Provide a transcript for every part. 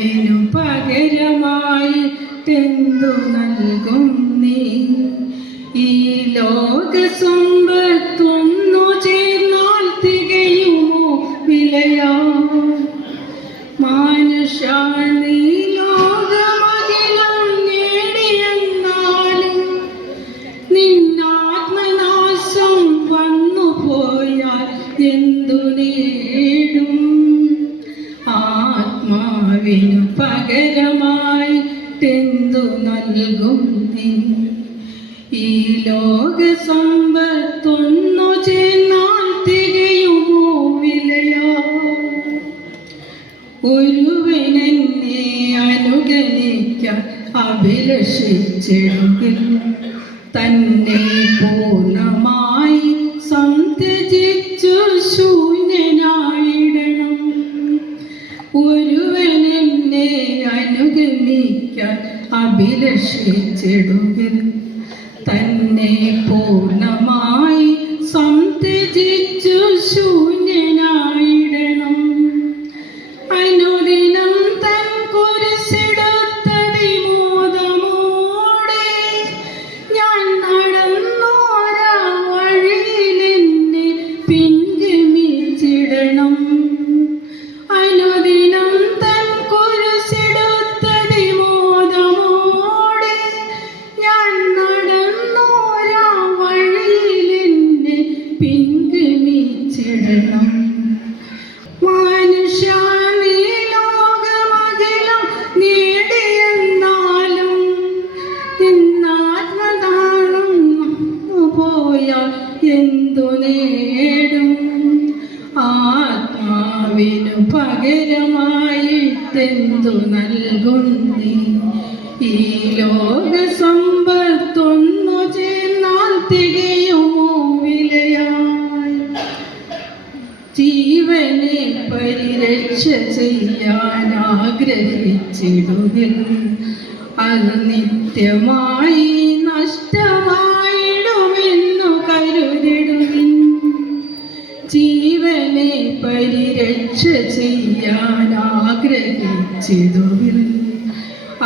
ആത്മാവിനു പകരമായിട്ടെന്തു നൽകും നീ? ഈ ലോക സമ്പത്തൊന്നു ചേർന്നാൽ തികയുമോ വിലയാ? മനുഷ്യ നീ ലോകമഖിലം നേടിയെന്നാലും നിന്നാത്മനാശം വന്നുപോയാൽ എന്തു നേടും? ആത്മാവിനു പകരമായിട്ടെന്തു നൽകും നീ? ഈ ലോക സമ്പത്തൊന്നു ചേർന്നാൽ തികയുമോ വിലയാ? ഒരുവനെന്നെ അനുഗമിക്കാൻ അഭിലഷിച്ചെടുക്കിൽ തന്നെ പൂർണ്ണമായി സംത്യജിച്ചു ശൂന്യനായിടണം. ഒരുവനെന്നെ അനുഗമിക്കാൻ അഭിലഷിച്ചെടുക്കിൽ തന്നെ പൂർണ്ണമായി സംത്യജിച്ചു ശൂന്യനായിടണം. അനുദിനം തൻ കുരിശെടുത്തതിമോദമോടെ ഞാൻ നടന്നോരാ വഴിയിലെന്നെ പിൻഗമിച്ചിടണം. അനുദിനം തൻ കുരിശെടുത്തതിമോദമോടെ ഞാൻ നടന്നോരാ വഴിയിലെന്നെ പിൻഗമിച്ചിടണം. മനുഷ്യ നീ ലോകമഖിലം നേടിയെന്നാലും നിന്നാത്മദാനം പോയാൽ എന്തു നേടും? ആത്മാവിനു പകരമായിട്ടെന്തു നൽകും നീ? ഈ ലോക സമ്പത്തൊന്നു ചേർന്നാൽ തികയുമോ വിലയായി? ജീവനെ പരിരക്ഷ ചെയ്യാൻ ആഗ്രഹിച്ചിടുകിൽ അത് നിത്യമായി നഷ്ടമായിടുമെന്നു കരുതിടുവിൻ. ജീവനെ പരിരക്ഷ ചെയ്യാൻ ആഗ്രഹിച്ചിടുകിൽ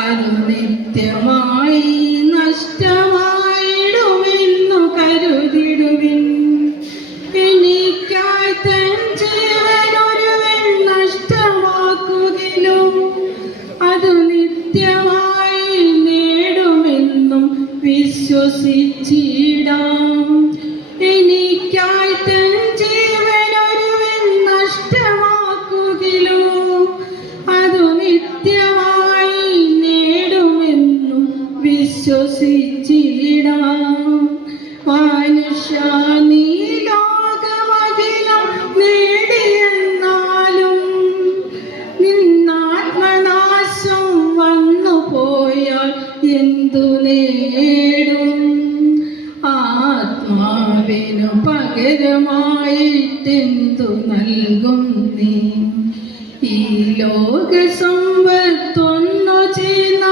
അത് നിത്യമായി നഷ്ടമായിടുമെന്നു കരുതിടുവിൻ. എനിക്കായി തൻ ജീവനൊരുവൻ നഷ്ടമാക്കുകിലും അതു നിത്യമായി നേടുമെന്നും വിശ്വസിച്ചിടാം. എനിക്കായി തൻ ജീവനൊരുവൻ നഷ്ടമാക്കുകിലും അതു നിത്യമായി നേടുമെന്നും വിശ്വസിച്ചിടാം. മനുഷ്യ നീ ലോകമഖിലം നേടിയെന്നാലും നിന്നാത്മനാശം വന്നുപോയാൽ എന്തു നേടും? ആത്മാവിനു പകരമായിട്ടെന്തു നൽകും നീ? ഈ ലോക സമ്പത്തൊന്നു ചേർന്ന